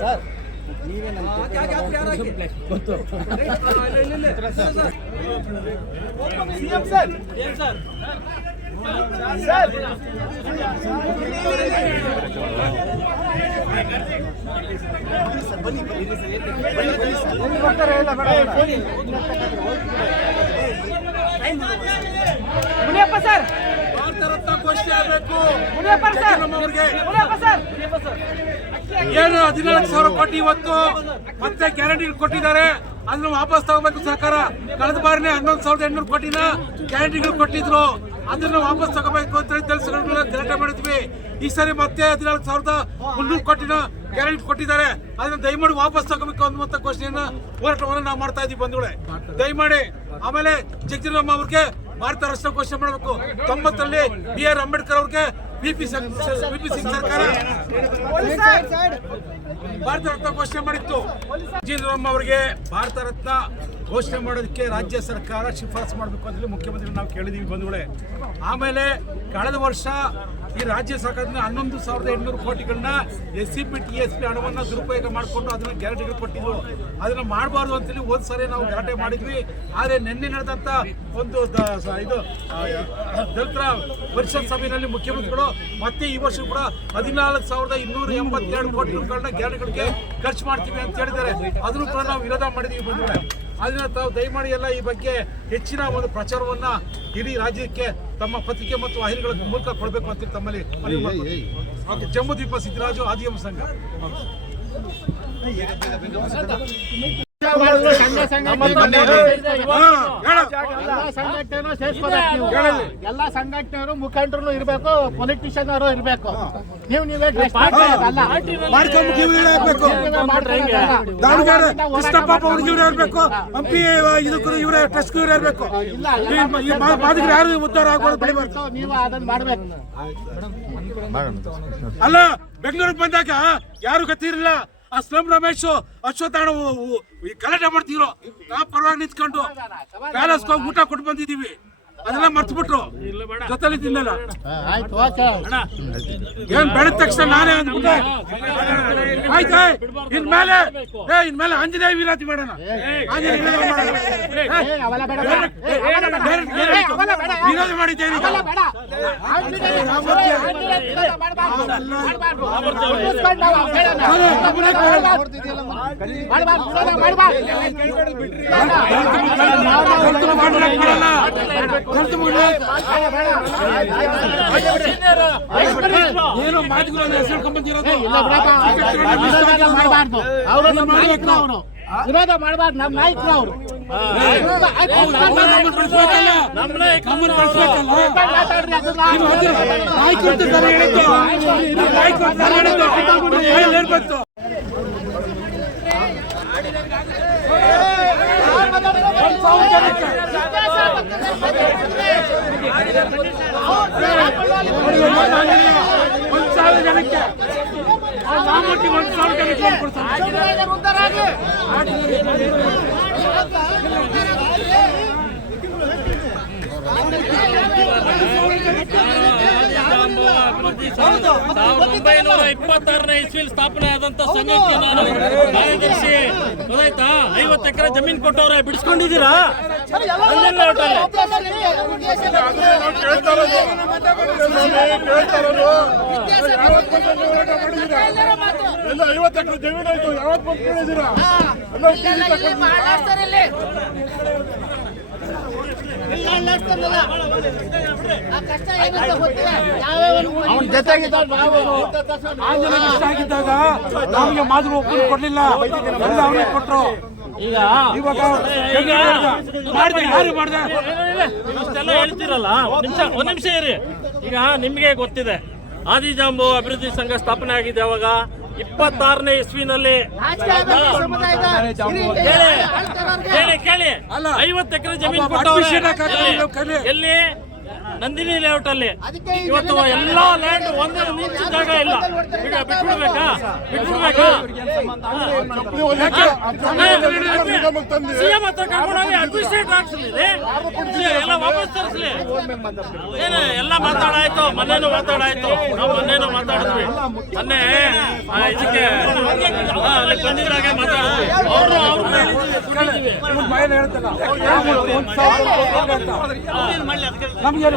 Sir. CM sir sir Muniyappa sir. ಏನು ಹದಿನಾಲ್ಕು ಸಾವಿರ ಕೋಟಿ ಇವತ್ತು ಮತ್ತೆ ಗ್ಯಾರಂಟಿ ಕೊಟ್ಟಿದ್ದಾರೆ. ಅದನ್ನ ವಾಪಸ್ ತಗೋಬೇಕು ಸರ್ಕಾರ. ಕಳೆದ ಬಾರಿನೇ ಹನ್ನೊಂದು ಸಾವಿರದ ಎಂಟುನೂರು ಕೋಟಿನ ಗ್ಯಾರಂಟಿಗಳು ಕೊಟ್ಟಿದ್ರು. ಅದನ್ನ ವಾಪಸ್ ತಗೋಬೇಕು ಅಂತ ತಿಳಿಸಿಕೊಂಡು ಗಲಾಟೆ ಮಾಡಿದ್ವಿ. ಈ ಸರಿ ಮತ್ತೆ ಹದಿನಾಲ್ಕು ಸಾವಿರದ ಮುನ್ನೂರು ಕೋಟಿನ ಗ್ಯಾರಂಟಿ ಕೊಟ್ಟಿದ್ದಾರೆ. ಅದನ್ನ ದಯಮಾಡಿ ವಾಪಸ್ ತಗೋಬೇಕು ಅನ್ನುವಂತ ಘೋಷಣೆಯನ್ನ ಹೋರಾಟವನ್ನು ನಾವು ಮಾಡ್ತಾ ಇದೀವಿ ಬಂಧುಗಳೇ. ದಯಮಾಡಿ ಆಮೇಲೆ ಜಗಜಿರಮ್ಮ ಅವ್ರಿಗೆ ಭಾರತ ರಾಷ್ಟ್ರ ಘೋಷಣೆ ಮಾಡಬೇಕು. ತೊಂಬತ್ತರಲ್ಲಿ ಬಿ ಆರ್ ಅಂಬೇಡ್ಕರ್ ಅವ್ರಿಗೆ ಪಿ ಸಿಂಗ್ ಸರ್ಕಾರ. ಭಾರತ ರತ್ನ ಘೋಷಣೆ ಮಾಡಿತ್ತು. ರಾಮ ಅವರಿಗೆ ಭಾರತ ರತ್ನ ಘೋಷಣೆ ಮಾಡೋದಕ್ಕೆ ರಾಜ್ಯ ಸರ್ಕಾರ ಶಿಫಾರಸು ಮಾಡಬೇಕು ಅಂತೇಳಿ ಮುಖ್ಯಮಂತ್ರಿ ನಾವು ಕೇಳಿದೀವಿ ಬಂಧುಗಳೇ. ಆಮೇಲೆ ಕಳೆದ ವರ್ಷ ಈ ರಾಜ್ಯ ಸರ್ಕಾರದಿಂದ ಹನ್ನೊಂದು ಸಾವಿರದ ಎಂಟುನೂರು ಕೋಟಿಗಳನ್ನ S C P T S P ಹಣವನ್ನು ದುರುಪಯೋಗ ಮಾಡಿಕೊಂಡು ಅದನ್ನ ಗ್ಯಾರಂಟಿಗಳು ಕೊಟ್ಟಿದ್ರು ಅದನ್ನ ಮಾಡಬಾರ್ದು ಅಂತೇಳಿ ಒಂದು ಸಾರಿ ನಾವು ಗಲಾಟೆ ಮಾಡಿದ್ವಿ. ಆದರೆ ನಿನ್ನೆ ನಡೆದಂತ ಒಂದು ಇದು ದಲಿತರ ಪರಿಷತ್ ಸಭೆಯಲ್ಲಿ ಮುಖ್ಯಮಂತ್ರಿಗಳು ಮತ್ತೆ ಈ ವರ್ಷ ಕೂಡ ಹದಿನಾಲ್ಕು ಸಾವಿರದ ಇನ್ನೂರ ಎಂಬತ್ತೆರಡು ಕೋಟಿ ರೂಪಾಯಿಗಳನ್ನ ಗ್ಯಾರಂಟಿಗಳಿಗೆ ಖರ್ಚು ಮಾಡ್ತೀವಿ ಅಂತ ಹೇಳಿದ್ದಾರೆ. ಅದನ್ನು ಕೂಡ ನಾವು ವಿರೋಧ ಮಾಡಿದೀವಿ ಬಂದ್ರೆ ಅದನ್ನ ತಾವು ದಯಮಾಡಿ ಎಲ್ಲ ಈ ಬಗ್ಗೆ ಹೆಚ್ಚಿನ ಒಂದು ಪ್ರಚಾರವನ್ನ ಇಡೀ ರಾಜ್ಯಕ್ಕೆ ತಮ್ಮ ಪತ್ರಿಕೆ ಮತ್ತು ವಾಹಿನಿಗಳ ಮೂಲಕ ಕೊಡಬೇಕು ಅಂತ ತಮ್ಮಲ್ಲಿ ಮನವಿ ದ್ವೀಪ ಸಿದ್ದರಾಜು ಆದಿಯಂ ಸಂಘ. ಎಲ್ಲ ಸಂಘಟನೆಯವರು ಮುಖಂಡರು ಇರಬೇಕು ಪೊಲಿಟಿಷಿಯನ್ ಅವರು ಇರಬೇಕು. ನೀವು ನೀವೇ ಇರಬೇಕು ಹಂಪಿ ಇದಕ್ಕೂ ಇವರೇ ಟ್ರಸ್ಟ್ ಇವ್ರು ಇರಬೇಕು ಯಾರು ಬೆಳಿಬಾರ್ದು ನೀವು ಅದನ್ನ ಮಾಡ್ಬೇಕು. ಅಲ್ಲ ಬೆಂಗಳೂರಿಗೆ ಬಂದಾಗ ಯಾರು ಗೊತ್ತಿರಲಿಲ್ಲ ಆ ಸ್ಲಮ್ ರಮೇಶ್ ಅಶ್ವತ್ಥಾಣ ಗಲಾಟೆ ಮಾಡ್ತಿದ್ರು ನಾ ಪರವಾಗಿ ನಿಂತ್ಕೊಂಡು ಪ್ಯಾಲೇಸ್ಗೆ ಹೋಗಿ ಊಟ ಕೊಟ್ಟು ಬಂದಿದ್ದೀವಿ. ಅದೆಲ್ಲ ಮರ್ತ್ಬಿಟ್ರು ಜೊತೆಲಿ ತಿನ್ನಲ್ಲ ಏನ್ ಬೆಳೆದ ತಕ್ಷಣ ನಾನೇ ಅಂದ್ಬಿಟ್ಟೆ ಆಯ್ತಾ ಇನ್ಮೇಲೆ ಏ ಇನ್ಮೇಲೆ ಆಂಜನೇಯ ವೀರಾತಿ ಮಾಡೋಣ. ವಿರೋಧ ಮಾಡಿದ್ದೇವೆ ಏನೋ ಮಾತುಗಳನ್ನ ಮಾಡಬಾರ್ದು ಅವರು ನಮ್ಮ ನಾಯಕರು ಅವರು ವಿರೋಧ ಮಾಡಬಾರ್ದು ನಮ್ಮ ನಾಯಕರು ಅವರು ಬೆಳೆಸ್ಬೇಕಲ್ಲ ನೀವು ಅದು ನಾಯ್ಕು ಅಂತ ತಾನೇ ಹೇಳಿದ್ದು ನೀವು ನಾಯ್ಕು ಅಂತ ತಾನೇ ಹೇಳಿದ್ದು ಬಾಯಲ್ಲಿ ಏನ್ ಬಂತು ಒಂದ್ ಸಾವಿರ ಜನಕ್ಕೆ. ನೋಡಿ, ಒಂದು ಸಾವಿರ ಜನಕ್ಕೆ ಕೊಡ್ತಾನೆ ಸಾವಿರದ ಒಂಬೈನೂರ ಇಪ್ಪತ್ತಾರನೇ ಇಸ್ವಿಲ್ ಸ್ಥಾಪನೆ ಆದಂತ ಸಂಘಕ್ಕೆ ನಾನು ಕಾರ್ಯದರ್ಶಿ ಗೊತ್ತಾಯ್ತಾ? ಐವತ್ತು ಎಕರೆ ಜಮೀನ್ ಕೊಟ್ಟವ್ರೆ ಬಿಡಿಸ್ಕೊಂಡಿದ್ದೀರಾ. ಅವನ ಜೊತೆಗಿದ್ದ ನಾವು ಇಷ್ಟ ಆಗಿದ್ದಾಗ ನಮಗೆ ಮಾದರಿ ಒಪ್ಪಂದ ಕೊಡ್ಲಿಲ್ಲ. ಎಲ್ಲ ಅವರೇ ಕೊಟ್ರು. ಈಗ ಇವಾಗ ಮಾಡಿದೆ. ಯಾರು? ಮಾಡಿದೆ? ಇಷ್ಟೆಲ್ಲ ಹೇಳ್ತೀರಲ್ಲ. ಒಂದ್ ನಿಮಿಷ ಒಂದ್ ನಿಮಿಷ ಇರಿ. ಈಗ ನಿಮ್ಗೆ ಗೊತ್ತಿದೆ. ಆದಿಜಾಂಬು ಅಭಿವೃದ್ಧಿ ಸಂಘ ಸ್ಥಾಪನೆ ಆಗಿದೆ ಅವಾಗ ಇಪ್ಪತ್ತಾರನೇ ಇಸ್ವಿನಲ್ಲಿ ಕೇಳಿ. ಕೇಳಿ ಕೇಳಿ. ಐವತ್ತು ಎಕರೆ ಜಮೀನು ಕೊಟ್ಟವ್ರೆ. ಎಲ್ಲಿ? ನಂದಿನಿ ಲೇಔಟ್ ಅಲ್ಲಿ ಇವತ್ತು ಎಲ್ಲಾ ಲ್ಯಾಂಡ್ ಒಂದೇ ಇಂಚು ಜಾಗ ಇಲ್ಲ. ಬಿಡ- ಬಿಟ್ಬಿಡ್ಬೇಕಾ? ಬಿಟ್ಬಿಡ್ಬೇಕಾ? ಸಿಎಂ ಹತ್ರ ಕರ್ಕೊಂಡೋಗಿ ಅಡ್ಮಿನಿಸ್ಟ್ರೇಟ್ ಹಾಕ್ಸಲಿ. ಎಲ್ಲ ವಾಪಸ್ ತರಿಸ್ಲಿ. ಏನು ಎಲ್ಲ ಮಾತಾಡಾಯ್ತು ಮೊನ್ನೆನೂ ಮಾತಾಡಾಯ್ತು ನಾವು ಮೊನ್ನೆನೂ ಮಾತಾಡಿದ್ವಿ. ಮೊನ್ನೆ ಇದಕ್ಕೆ ಅಲ್ಲಿ ಬಂದಿದ್ರಾಗೆ ಮಾತಾಡಿದ್ವಿ. ಅವರು ಅವ್ರು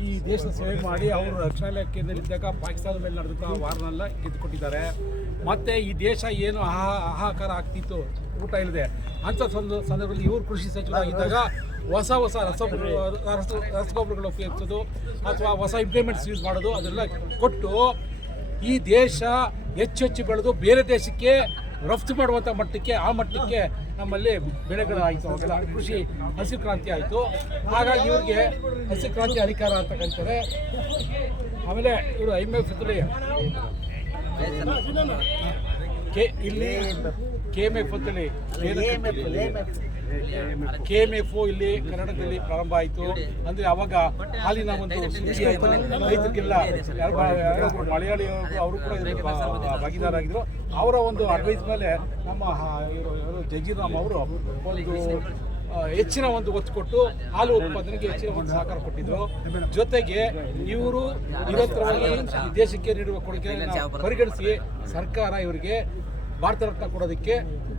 ಈ ದೇಶದ ಸೇವೆ ಮಾಡಿ ಅವರು ರಕ್ಷಣಾ ಇಲಾಖೆಯಲ್ಲಿದ್ದಾಗ ಪಾಕಿಸ್ತಾನದ ಮೇಲೆ ನಡೆದ ವಾರನೆಲ್ಲ ಗೆದ್ದುಕೊಟ್ಟಿದ್ದಾರೆ. ಮತ್ತೆ ಈ ದೇಶ ಏನು ಹಾಹಾಕಾರ ಆಗ್ತಿತ್ತು, ಊಟ ಇಲ್ಲದೆ. ಅಂಥ ಸಂದ, ಸಂದರ್ಭದಲ್ಲಿ ಇವರು ಕೃಷಿ ಸಚಿವರಾಗಿದ್ದಾಗ ಹೊಸ ಹೊಸ ರಸ, ರಸ- ರಸಗೊಬ್ಬರಗಳು ಉಪಯೋಗಿಸೋದು ಅಥವಾ ಹೊಸ ಇಂಪ್ಲಿಮೆಂಟ್ಸ್ ಯೂಸ್ ಮಾಡೋದು, ಅದೆಲ್ಲ ಕೊಟ್ಟು ಈ ದೇಶ ಹೆಚ್ಚು ಹೆಚ್ಚು ಬೆಳೆದು ಬೇರೆ ದೇಶಕ್ಕೆ ರಫ್ತು ಮಾಡುವಂಥ ಮಟ್ಟಕ್ಕೆ, ಆ ಮಟ್ಟಕ್ಕೆ ನಮ್ಮಲ್ಲಿ ಬೆಳೆಗಳಾಯಿತು ಅವೆಲ್ಲ ಕೃಷಿ ಹಸಿರು ಕ್ರಾಂತಿ ಆಯಿತು. ಹಾಗಾಗಿ ಇವ್ರಿಗೆ ಹಸಿರು ಕ್ರಾಂತಿ ಅಧಿಕಾರ ಅಂತ ಕರಿತಾರೆ. ಆಮೇಲೆ ಇವರು ಐ ಎಫ್ ಕೆ, ಇಲ್ಲಿ ಕೆ ಎಂ ಎಫ್ ಅಂತೇಳಿ ಕೆ ಎಂ ಎಫ್ ಇಲ್ಲಿ ಕನ್ನಡದಲ್ಲಿ ಪ್ರಾರಂಭ ಆಯಿತು. ಅಂದ್ರೆ ಅವಾಗ ಹಾಲಿನ ಒಂದು ಸುದ್ದಿ ಆಯ್ತು. ರೈತರಿಗೆಲ್ಲ ಮಲಯಾಳಿ ಅವರು ಕೂಡ ಭಾಗಿದಾರಾಗಿದ್ರು ಅವರ ಒಂದು ಅಡ್ವೈಸ್ ಮೇಲೆ ನಮ್ಮ ಇವರು ಅವರು ಒಂದು ಹೆಚ್ಚಿನ ಒಂದು ಒತ್ತು ಕೊಟ್ಟು ಹಾಲು ಉತ್ಪಾದನೆಗೆ ಹೆಚ್ಚಿನ ಒಂದು ಸಹಕಾರ ಕೊಟ್ಟಿದ್ರು. ಜೊತೆಗೆ ಇವರು ನಿರಂತರವಾಗಿ ದೇಶಕ್ಕೆ ನೀಡುವ ಕೊಡುಗೆ ಪರಿಗಣಿಸಿ ಸರ್ಕಾರ ಇವರಿಗೆ ಭಾರತ ರತ್ನ ಕೊಡೋದಕ್ಕೆ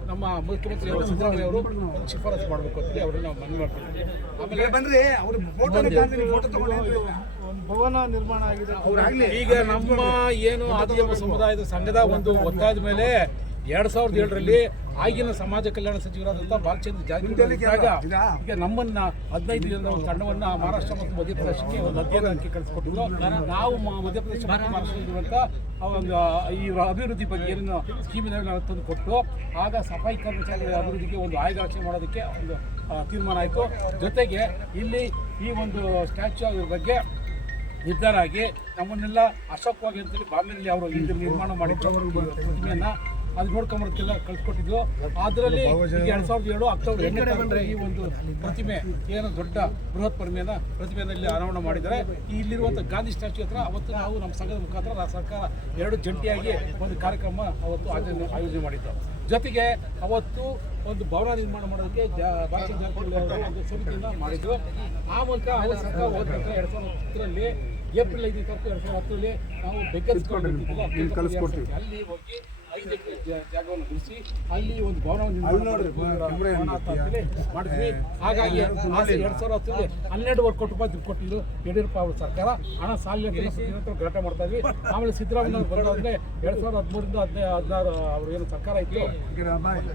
ನಮ್ಮ ಮುಖ್ಯಮಂತ್ರಿ ಅವರು ಸಿದ್ದರಾಮಯ್ಯ ಅವರು ಒಂದು ಶಿಫಾರಸು ಮಾಡಬೇಕು ಅಂತ ಹೇಳಿ ನಾವು ಮನವಿ ಮಾಡ್ತೀವಿ ಆಮೇಲೆ ಬನ್ರಿ ಅವ್ರು ಫೋಟೋ ಭವನ ನಿರ್ಮಾಣ ಆಗಿದೆ. ಈಗ ನಮ್ಮ ಏನು ಆದಿಮ ಸಮುದಾಯದ ಸಂಘದ ಒಂದು ಒತ್ತಾಯದ ಮೇಲೆ ಎರಡ್ ಸಾವಿರದ ಏಳರಲ್ಲಿ ಆಗಿನ ಸಮಾಜ ಕಲ್ಯಾಣ ಸಚಿವರಾದಂಥ ಬಾಲಚಂದ್ರ ಇದ್ದಾಗ ಈಗ? ನಮ್ಮನ್ನ ಹದಿನೈದು ಜನದ ಒಂದು ತಂಡವನ್ನ ಮಹಾರಾಷ್ಟ್ರ ಮತ್ತು ಮಧ್ಯಪ್ರದೇಶಕ್ಕೆ ಒಂದು ಅಧ್ಯಯನಕ್ಕೆ ಕಳಿಸ್ಕೊಟ್ಟಿದ್ರು ನಾವು ಮಧ್ಯಪ್ರದೇಶ ಮತ್ತು ಮಹಾರಾಷ್ಟ್ರದಲ್ಲಿರುವಂಥ ಆ ಒಂದು ಈ ಅಭಿವೃದ್ಧಿ ಬಗ್ಗೆ ಏನೇನು ಸ್ಕೀಮಿನ ತಂದು ಕೊಟ್ಟು ಆಗ ಸಫಾಯಿ ಕರ್ಮಚಾರಿಗಳ ಅಭಿವೃದ್ಧಿಗೆ ಒಂದು ಆಯೋಗ ರಚನೆ ಮಾಡೋದಕ್ಕೆ ಒಂದು ತೀರ್ಮಾನ ಆಯಿತು. ಜೊತೆಗೆ ಇಲ್ಲಿ ಈ ಒಂದು ಸ್ಟ್ಯಾಚ್ಯೂ ಬಗ್ಗೆ ನಿರ್ಧಾರ ಆಗಿ ನಮ್ಮನ್ನೆಲ್ಲ ಅಶೋಕವಾಗಿ ಅಂತೇಳಿ ಬಾಂಬೆನಲ್ಲಿ ಅವರು ಇಲ್ಲಿ ನಿರ್ಮಾಣ ಮಾಡಿದ್ರು. ಪ್ರತಿಮೆಯನ್ನ ಅದು ನೋಡ್ಕೊಂಬರೋದಕ್ಕೆಲ್ಲ ಕಳ್ಸಿಕೊಟ್ಟಿದ್ದು ಅದರಲ್ಲಿ ಎರಡು ಸಾವಿರದ ಏಳು ಅಕ್ಟೋಬರ್ ಎಂಟನೇ ಬಂದ್ರೆ ಈ ಒಂದು ಪ್ರತಿಮೆ ಏನು ದೊಡ್ಡ ಬೃಹತ್ ಪ್ರತಿಮೆಯನ್ನ ಪ್ರತಿಮೆಯನ್ನು ಇಲ್ಲಿ ಅನಾವರಣ ಮಾಡಿದ್ದಾರೆ ಇಲ್ಲಿರುವಂತ ಇಲ್ಲಿರುವಂಥ ಗಾಂಧಿ ಸ್ಟ್ಯಾಚು ಹತ್ರ ಅವತ್ತು ನಾವು ನಮ್ಮ ಸಂಘದ ಮುಖಾಂತರ ಸರ್ಕಾರ ಎರಡು ಜಂಟಿಯಾಗಿ ಒಂದು ಕಾರ್ಯಕ್ರಮ ಅವತ್ತು ಆಯೋಜನೆ ಆಯೋಜನೆ ಮಾಡಿದ್ದು. ಜೊತೆಗೆ ಅವತ್ತು ಒಂದು ಭವನ ನಿರ್ಮಾಣ ಮಾಡೋದಕ್ಕೆ ಭಾರತೀಯ ಒಂದು ಸಮಿತಿಯನ್ನ ಮಾಡಿದ್ದು. ಆ ಮೂಲಕ ಅವರ ಸರ್ಕಾರ ಹೋದ ಎರಡ್ ಸಾವಿರದ ಹತ್ತರಲ್ಲಿ ಏಪ್ರಿಲ್ ಐದನೇ ತಾರೀಕು ಎರಡ್ ಸಾವಿರದ ಹತ್ತರಲ್ಲಿ ನಾವು ಬೆಕ್ಕಿಸ್ಕೊಂಡಿರ್ತೀವಿ ಅಲ್ಲಿ ಹೋಗಿ ಜಾಗವನ್ನು ಗುಡಿಸಿ ಅಲ್ಲಿ ಒಂದು ಮಾಡಿದ್ವಿ ಹಾಗಾಗಿ ಎರಡ್ ಹನ್ನೆರಡುವರೆ ಕೋಟಿ ರೂಪಾಯಿ ದುಡ್ಡು ಕೊಟ್ಟಿದ್ದು ಯಡಿಯೂರಪ್ಪ ಅವ್ರ ಸರ್ಕಾರ ಹಣ ಸಾಲಿನ ಘಟ ಮಾಡ್ತಾ ಇದ್ವಿ ಆಮೇಲೆ ಸಿದ್ದರಾಮಯ್ಯ ಬಂದಾದ್ಮೇಲೆ ಎರಡ್ ಸಾವಿರದ ಹದಿಮೂರಿಂದ ಹದಿನೈದು ಹದಿನಾರು ಅವರು ಏನು ಸರ್ಕಾರ ಇತ್ತು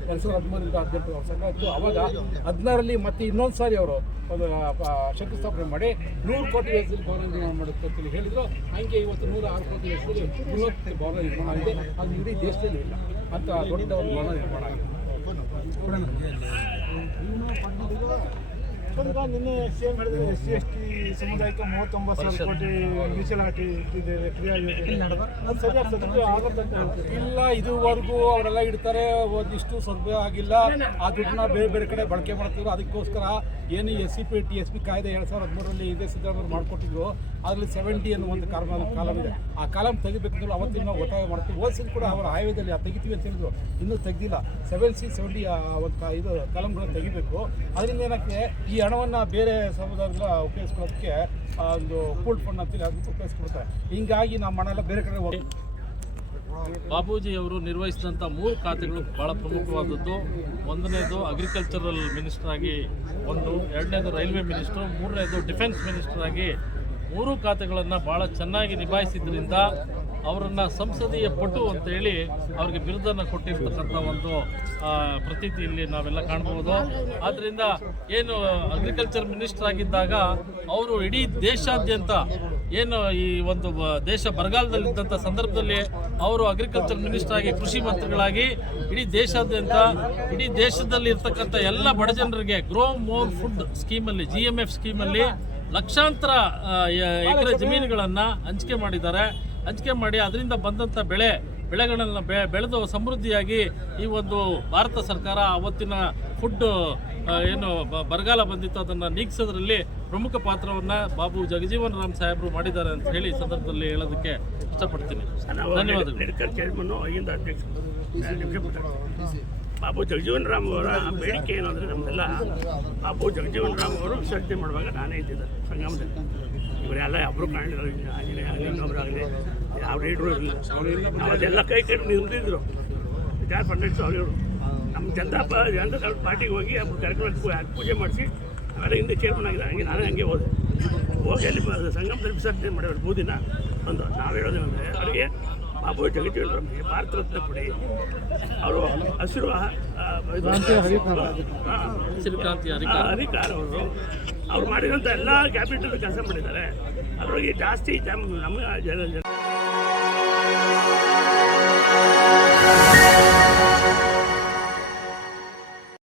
ಎರಡ್ ಸಾವಿರದ ಹದಿಮೂರಿಂದ ಹದಿನೆಂಟು ಅವ್ರ ಸರ್ಕಾರ ಇತ್ತು ಅವಾಗ ಹದಿನಾರಲ್ಲಿ ಮತ್ತೆ ಇನ್ನೊಂದು ಸಾರಿ ಅವರು ಒಂದು ಶಂಕುಸ್ಥಾಪನೆ ಮಾಡಿ ನೂರು ಕೋಟಿ ವೆಚ್ಚದಲ್ಲಿ ಭವನ ನಿರ್ಮಾಣ ಮಾಡುತ್ತೆ ಹೇಳಿದ್ರು ಹಂಗೆ ಇವತ್ತು ನೂರ ಆರು ಕೋಟಿ ವೆಚ್ಚದಲ್ಲಿ ಭವನ ನಿರ್ಮಾಣ ಆಗಿದೆ ಅದು ಇಡೀ ದೇಶದಲ್ಲಿ ಇಲ್ಲ ಅಂತ ದೊಡ್ಡ ಒಂದು ಮನ ನಿರ್ಮಾಣ ಆಗಿದೆ ಈಗ ನಿನ್ನೆ ಸಿಎಂ ಹೇಳಿದ್ರೆ ಎಸ್ ಸಿ ಎಸ್ ಟಿ ಸಮುದಾಯಕ್ಕೆ ಮೂವತ್ತೊಂಬತ್ತು ಸಾವಿರ ಕೋಟಿ ಮೀಸಲಾತಿ ಇಟ್ಟಿದ್ದೇವೆ ಕ್ರಿಯಾ ಯೋಜನೆ ಅದು ಸರಿಯಾಗಿ ಸದ್ಯ ಆಗಲ್ಲ ಅಂತ. ಹೇಳ್ತೀವಿ ಇಲ್ಲ ಇದುವರೆಗೂ ಅವರೆಲ್ಲ ಇಡ್ತಾರೆ ಒಂದಿಷ್ಟು ಸ್ವಲ್ಪ ಆಗಿಲ್ಲ. ಆ ದುಡ್ಡನ್ನ ಬೇರೆ ಬೇರೆ ಕಡೆ ಬಳಕೆ ಮಾಡ್ತಿದ್ರು. ಅದಕ್ಕೋಸ್ಕರ ಏನು S C P T S P ಕಾಯ್ದೆ ಎರಡು ಸಾವಿರದ ಹದಿಮೂರರಲ್ಲಿ ಇದೇ ಸಿದ್ದರಾಮಯ್ಯ ಮಾಡಿಕೊಟ್ಟಿದ್ರು. ಅದರಲ್ಲಿ ಸೆವೆಂಟಿ ಅನ್ನೋ ಒಂದು ಕಾಲಮ್ ಕಾಲಮ್ ಇದೆ. ಆ ಕಾಲಮ್ ತೆಗಿಬೇಕಂದ್ರೆ ಅವತ್ತಿನ ನಾವು ಒತ್ತಾಯ ಮಾಡ್ತೀವಿ. ಓದಿಸಿದ್ರು ಕೂಡ ಅವರ ಆ ತೆಗಿತೀವಿ ಅಂತ ಹೇಳಿದ್ರು. ಇನ್ನೂ ತೆಗ್ದಿಲ್ಲ. ಸೆವೆನ್ ಸಿ ಸೆವೆಂಟಿ ಒಂದು ಇದು ಕಾಲಮ್ಗಳನ್ನ ತೆಗಿಬೇಕು. ಅದರಿಂದ ಏನಕ್ಕೆ ಈ ಹಣವನ್ನು ಬೇರೆ ಸಮುದಾಯಗಳ ಉಪಯೋಗಿಸ್ಕೊಳ್ಳೋದಕ್ಕೆ ಒಂದು ಪೂಲ್ಡ್ ಫಂಡ್ ಅಂತೇಳಿ ಅದಕ್ಕೆ ಉಪಯೋಗಿಸ್ಕೊಡ್ತಾರೆ. ಹಿಂಗಾಗಿ ನಮ್ಮ ಹಣ ಎಲ್ಲ ಬೇರೆ ಕಡೆ ಹೋಗಿ ಬಾಬೂಜಿ ಅವರು ನಿರ್ವಹಿಸಿದಂಥ ಮೂರು ಖಾತೆಗಳು ಭಾಳ ಪ್ರಮುಖವಾದದ್ದು. ಒಂದನೇದು ಅಗ್ರಿಕಲ್ಚರಲ್ ಮಿನಿಸ್ಟರ್ ಆಗಿ ಒಂದು, ಎರಡನೇದು ರೈಲ್ವೆ ಮಿನಿಸ್ಟ್ರು ಮೂರನೇದು ಡಿಫೆನ್ಸ್ ಮಿನಿಸ್ಟರ್ ಆಗಿ ಮೂರು ಖಾತೆಗಳನ್ನು ಭಾಳ ಚೆನ್ನಾಗಿ ನಿಭಾಯಿಸಿದ್ರಿಂದ ಅವರನ್ನು ಸಂಸದೀಯ ಪಟು ಅಂತೇಳಿ ಅವ್ರಿಗೆ ಬಿರುದನ್ನು ಕೊಟ್ಟಿರ್ತಕ್ಕಂಥ ಒಂದು ಪ್ರತೀತಿ ಇಲ್ಲಿ ನಾವೆಲ್ಲ ಕಾಣ್ಬೋದು. ಆದ್ದರಿಂದ ಏನು ಅಗ್ರಿಕಲ್ಚರ್ ಮಿನಿಸ್ಟರ್ ಆಗಿದ್ದಾಗ ಅವರು ಇಡೀ ದೇಶಾದ್ಯಂತ ಏನು ಈ ಒಂದು ದೇಶ ಬರಗಾಲದಲ್ಲಿದ್ದಂಥ ಸಂದರ್ಭದಲ್ಲಿ ಅವರು ಅಗ್ರಿಕಲ್ಚರ್ ಮಿನಿಸ್ಟರ್ ಆಗಿ ಕೃಷಿ ಮಂತ್ರಿಗಳಾಗಿ ಇಡೀ ದೇಶಾದ್ಯಂತ, ಇಡೀ ದೇಶದಲ್ಲಿ ಇರ್ತಕ್ಕಂಥ ಎಲ್ಲ ಬಡ ಜನರಿಗೆ ಗ್ರೋ ಮೋರ್ ಫುಡ್ ಸ್ಕೀಮಲ್ಲಿ ಜಿ ಎಂ ಎಫ್ ಸ್ಕೀಮಲ್ಲಿ ಲಕ್ಷಾಂತರ ಎಕರೆ ಜಮೀನುಗಳನ್ನು ಹಂಚಿಕೆ ಮಾಡಿದ್ದಾರೆ. ಹಂಚಿಕೆ ಮಾಡಿ ಅದರಿಂದ ಬಂದಂಥ ಬೆಳೆ ಬೆಳೆಗಳನ್ನು ಬೆ ಬೆಳೆದು ಸಮೃದ್ಧಿಯಾಗಿ ಈ ಒಂದು ಭಾರತ ಸರ್ಕಾರ ಅವತ್ತಿನ ಫುಡ್ ಏನು ಬರಗಾಲ ಬಂದಿತ್ತು ಅದನ್ನು ನೀಗಿಸೋದ್ರಲ್ಲಿ ಪ್ರಮುಖ ಪಾತ್ರವನ್ನು ಬಾಬು ಜಗಜೀವನ್ ರಾಮ್ ಸಾಹೇಬರು ಮಾಡಿದ್ದಾರೆ ಅಂತ ಹೇಳಿ ಸಂದರ್ಭದಲ್ಲಿ ಹೇಳೋದಕ್ಕೆ ಇಷ್ಟಪಡ್ತೀನಿ. ಧನ್ಯವಾದಗಳು. ಬಾಬು ಜಗಜೀವನ್ ರಾಮ್ ಅವರ ಬೇಡಿಕೆ ಏನು ಅಂದರೆ ನಮ್ಮೆಲ್ಲ ಬಾಬು ಜಗಜೀವನ್ ರಾಮ್ ಅವರು ವಿಸರ್ಜನೆ ಮಾಡುವಾಗ ನಾನೇ ಇದ್ದಿದ್ದೆ ಸಂಗಮದಲ್ಲಿ. ಇವರೆಲ್ಲ ಒಬ್ಬರು ಕಾಣಿದ್ರು ಆಂಜನೇಯ ಇನ್ನೊಬ್ಬರಾಗಲಿ ಯಾವ ಲೀಡ್ರು ಇರಲಿಲ್ಲ ಅದೆಲ್ಲ ಕೈ ಕೈ ನಿಂತಿದ್ರು. ವಿಚಾರ ಪಂಡಿತ್ ಅವರು ನಮ್ಮ ಜನತಾ ಜನತಾ ಪಾರ್ಟಿಗೆ ಹೋಗಿ ಅವ್ರು ಕಾರ್ಯಕ್ರಮಕ್ಕೆ ಪೂ- ಪೂಜೆ ಮಾಡಿಸಿ, ಆಮೇಲೆ ಹಿಂದೆ ಚೇರ್ಮನ್ ಆಗಿದ್ದಾರೆ. ಹಂಗೆ ನಾನೇ ಹಂಗೆ ಹೋದೆ. ಹೋಗಿ ಅಲ್ಲಿ ಸಂಗಮದಲ್ಲಿ ವಿಸರ್ಜನೆ ಮಾಡಿದ್ರು ಬೂದಿನ ಒಂದು ನಾವು ಹೇಳೋದೇನೆಂದರೆ, ಅವರಿಗೆ ಬಾಬು ಜಗಜೀವನ್ ನಮಗೆ ಭಾರತ ರತ್ನ ಕೊಡಿ. ಅವರು ಹಸಿರು ಹರಿಕಾರ್ ಅವರು. ಅವ್ರು ಮಾಡಿದಂಥ ಎಲ್ಲ ಕ್ಯಾಪಿಟಲ್ ಕೆಲಸ ಮಾಡಿದ್ದಾರೆ. ಅದರೊಳಗೆ ಜಾಸ್ತಿ ನಮ್ಮ ಜನ